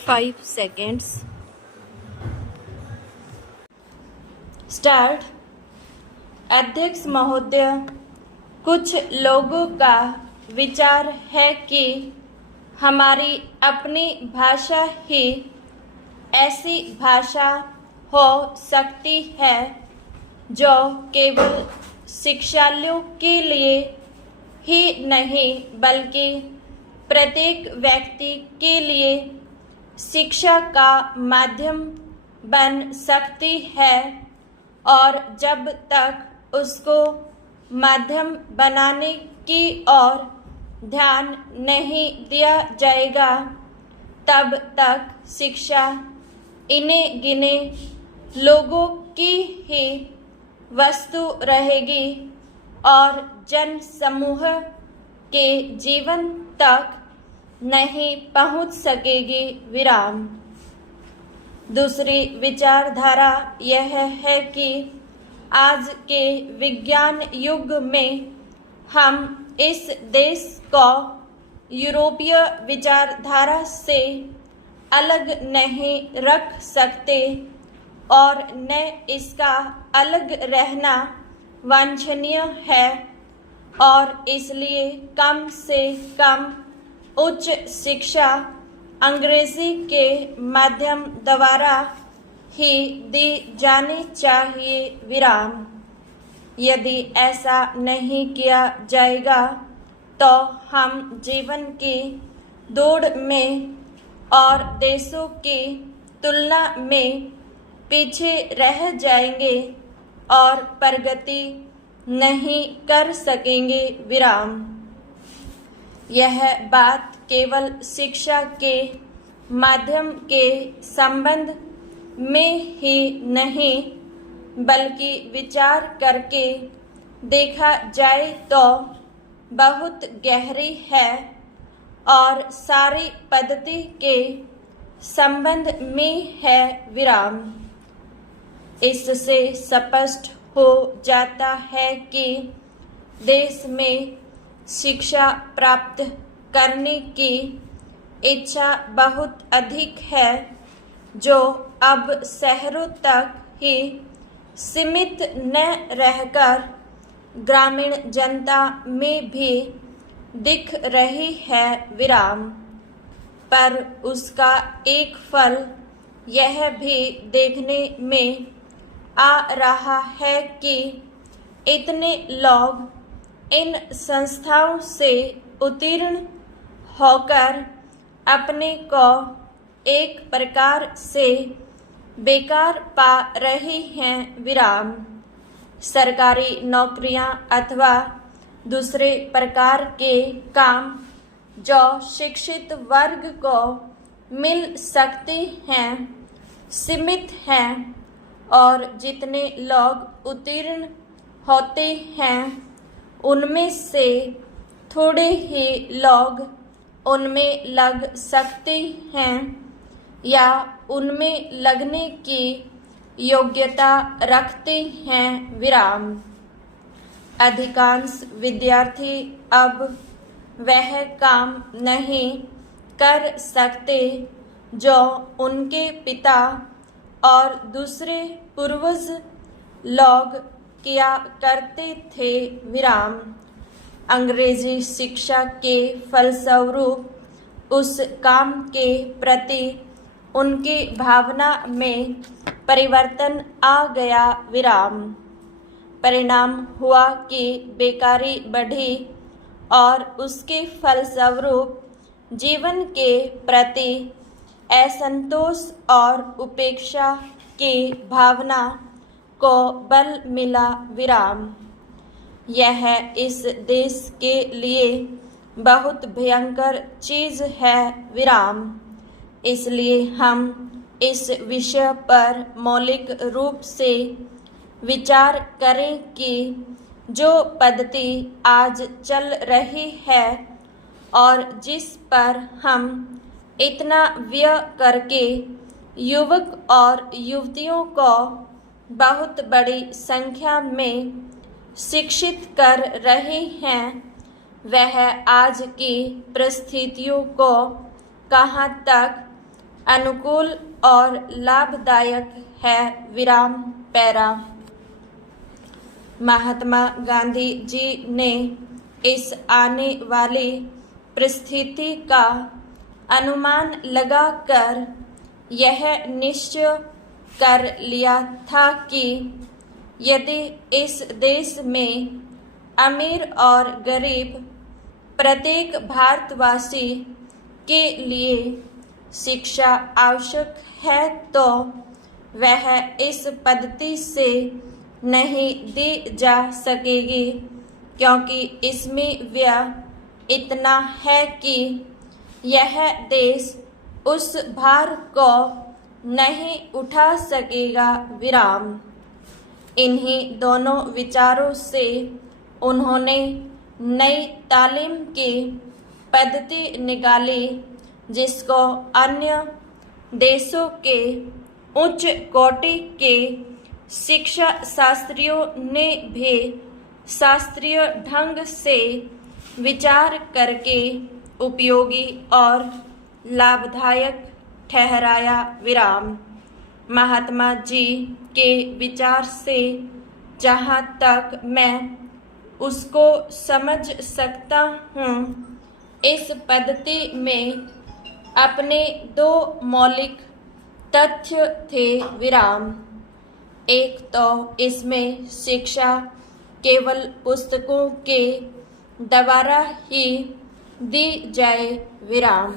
5 seconds. Start. अध्यक्ष महोदय, कुछ लोगों का विचार है कि हमारी अपनी भाषा ही ऐसी भाषा हो सकती है जो केवल शिक्षालयों के लिए ही नहीं बल्कि प्रत्येक व्यक्ति के लिए शिक्षा का माध्यम बन सकती है, और जब तक उसको माध्यम बनाने की ओर ध्यान नहीं दिया जाएगा तब तक शिक्षा इने गिने लोगों की ही वस्तु रहेगी और जन समूह के जीवन तक नहीं पहुंच सकेगी। विराम। दूसरी विचारधारा यह है कि आज के विज्ञान युग में हम इस देश को यूरोपीय विचारधारा से अलग नहीं रख सकते और न इसका अलग रहना वांछनीय है, और इसलिए कम से कम उच्च शिक्षा अंग्रेजी के माध्यम द्वारा ही दी जानी चाहिए। विराम। यदि ऐसा नहीं किया जाएगा तो हम जीवन की दौड़ में और देशों की तुलना में पीछे रह जाएंगे और प्रगति नहीं कर सकेंगे। विराम। यह बात केवल शिक्षा के माध्यम के संबंध में ही नहीं बल्कि विचार करके देखा जाए तो बहुत गहरी है और सारी पद्धति के संबंध में है। विराम। इससे स्पष्ट हो जाता है कि देश में शिक्षा प्राप्त करने की इच्छा बहुत अधिक है, जो अब शहरों तक ही सीमित न रहकर ग्रामीण जनता में भी दिख रही है। विराम। पर उसका एक फल यह भी देखने में आ रहा है कि इतने लोग इन संस्थाओं से उत्तीर्ण होकर अपने को एक प्रकार से बेकार पा रहे हैं। विराम। सरकारी नौकरियां अथवा दूसरे प्रकार के काम जो शिक्षित वर्ग को मिल सकते हैं सीमित हैं, और जितने लोग उत्तीर्ण होते हैं उनमें से थोड़े ही लोग उनमें लग सकते हैं या उनमें लगने की योग्यता रखते हैं। विराम। अधिकांश विद्यार्थी अब वह काम नहीं कर सकते जो उनके पिता और दूसरे पूर्वज लोग किया करते थे। विराम। अंग्रेजी शिक्षा के फलस्वरूप उस काम के प्रति उनकी भावना में परिवर्तन आ गया। विराम। परिणाम हुआ कि बेकारी बढ़ी और उसके फलस्वरूप जीवन के प्रति असंतोष और उपेक्षा की भावना को बल मिला। विराम। यह इस देश के लिए बहुत भयंकर चीज है। विराम। इसलिए हम इस विषय पर मौलिक रूप से विचार करें कि जो पद्धति आज चल रही है और जिस पर हम इतना व्यय करके युवक और युवतियों को बहुत बड़ी संख्या में शिक्षित कर रहे हैं, वह आज की परिस्थितियों को कहाँ तक अनुकूल और लाभदायक है विराम पैरा। महात्मा गांधी जी ने इस आने वाली परिस्थिति का अनुमान लगाकर यह निश्चय कर लिया था कि यदि इस देश में अमीर और गरीब प्रत्येक भारतवासी के लिए शिक्षा आवश्यक है तो वह इस पद्धति से नहीं दी जा सकेगी, क्योंकि इसमें व्यय इतना है कि यह देश उस भार को नहीं उठा सकेगा विराम। इन्हीं दोनों विचारों से उन्होंने नई तालीम की पद्धति निकाली, जिसको अन्य देशों के उच्च कोटि के शिक्षा शास्त्रियों ने भी शास्त्रीय ढंग से विचार करके उपयोगी और लाभदायक ठहराया विराम। महात्मा जी के विचार से जहाँ तक मैं उसको समझ सकता हूँ, इस पद्धति में अपने दो मौलिक तथ्य थे विराम। एक तो इसमें शिक्षा केवल पुस्तकों के द्वारा ही दी जाए विराम।